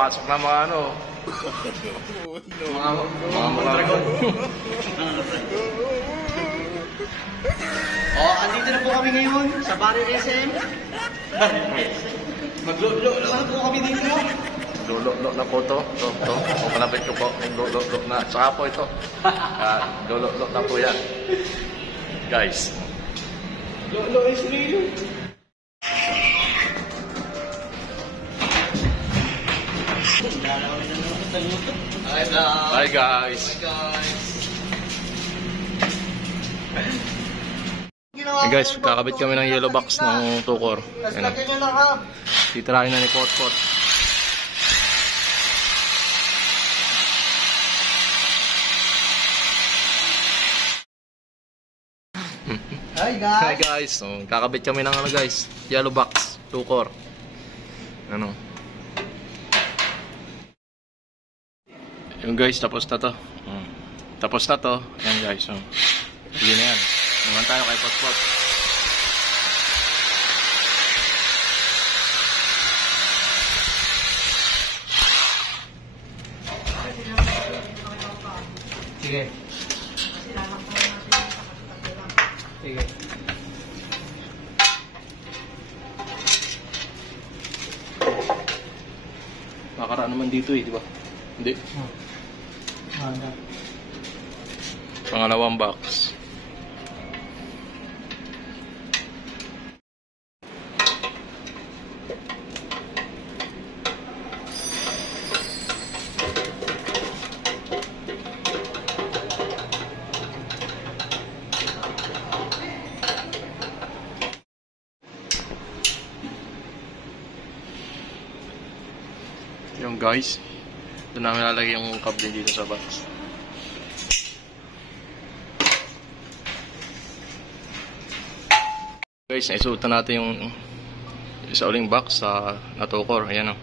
papasok na mga ano. Mga dragon. Andito na po kami ngayon sa Barrio SM. Maglo-lo na po kami dito. Lolo na po to. Ito. O malapit ko po. Lolo na. Saka po ito. Lolo na po yan. Guys. Lolo is real. Bye guys. Hey guys, kakabit kami ng yellow box ng tukor. Titirahin na ni Potpot. Hi guys. Hi guys, so, kakabit kami ng ano guys, yellow box, tukor. Ano? Yung guys, tapos na to. Tapos na to. Ayan guys, so. Hindi na yan. Naman tayo kay Potpot. Sige. Sige. Makaraan naman dito eh, di ba? Hindi. Pangalawang box. Yung guys, doon namin lalagay yung cable dito sa box. Guys, naisutan natin yung isa uling box sa natukor. Ayan o.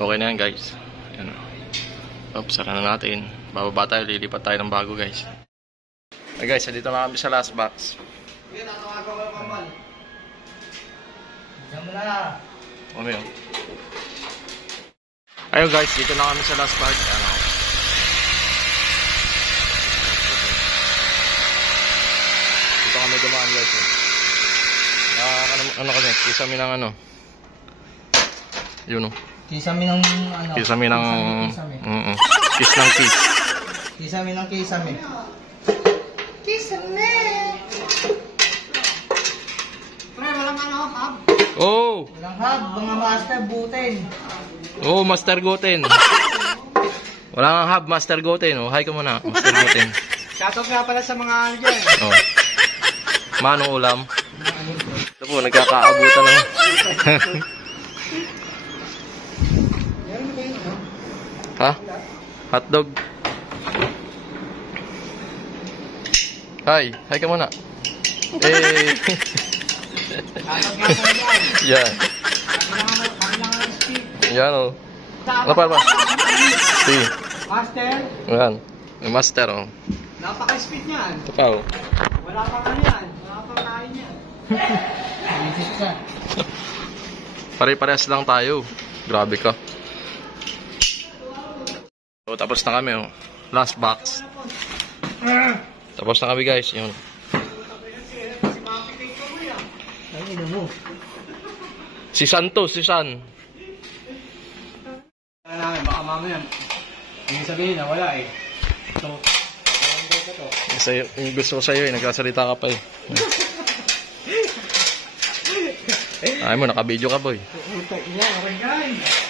Okay na yan guys. Ayan o. Oops, sara na natin. Bababa tayo, lilipat tayo ng bago guys. Okay guys, dito na kami sa last box. Sige, tatawagan ko yung kamal. Diyan mo na. Ano yun? Ayun guys, dito na kami sa last box. Ayan o. Dito kami dumaan guys eh. Ano kasi, kisami ng ano. Yun o. Kisami ng ano? Kisami ng... Kiss ng kiss. Kisami ng kisami. Kisami! Pre, walang ano, hub? Oh! Walang hub, mga master butin. Oh, Master Goten. Wala nga hub, Master Goten. Oh, hi ka muna, Master Goten. Shoutout nga pala sa mga ano dyan. Oh. Manong ulam. Ito po, nagkakaabutan na. Ha? Hotdog. Hi ka muna. Eh. Yan. Yan o. Ano pa ba? Si. Master? Yan. May master o. Napaka-speed niyan. Ito pa o. Wala pang ano yan. Wala pang kain yan. Pare-parehas lang tayo. Grabe ka. So, tapos na kami o. Last box. Tapos na kami guys. Yun. Si Santos, si San. Namin, baka mamaya. Hindi sabihin na wala eh. So, Yung gusto ko sa'yo eh, nagkasalita ka pa eh. Ay mo, naka-video ka boy. okay guys.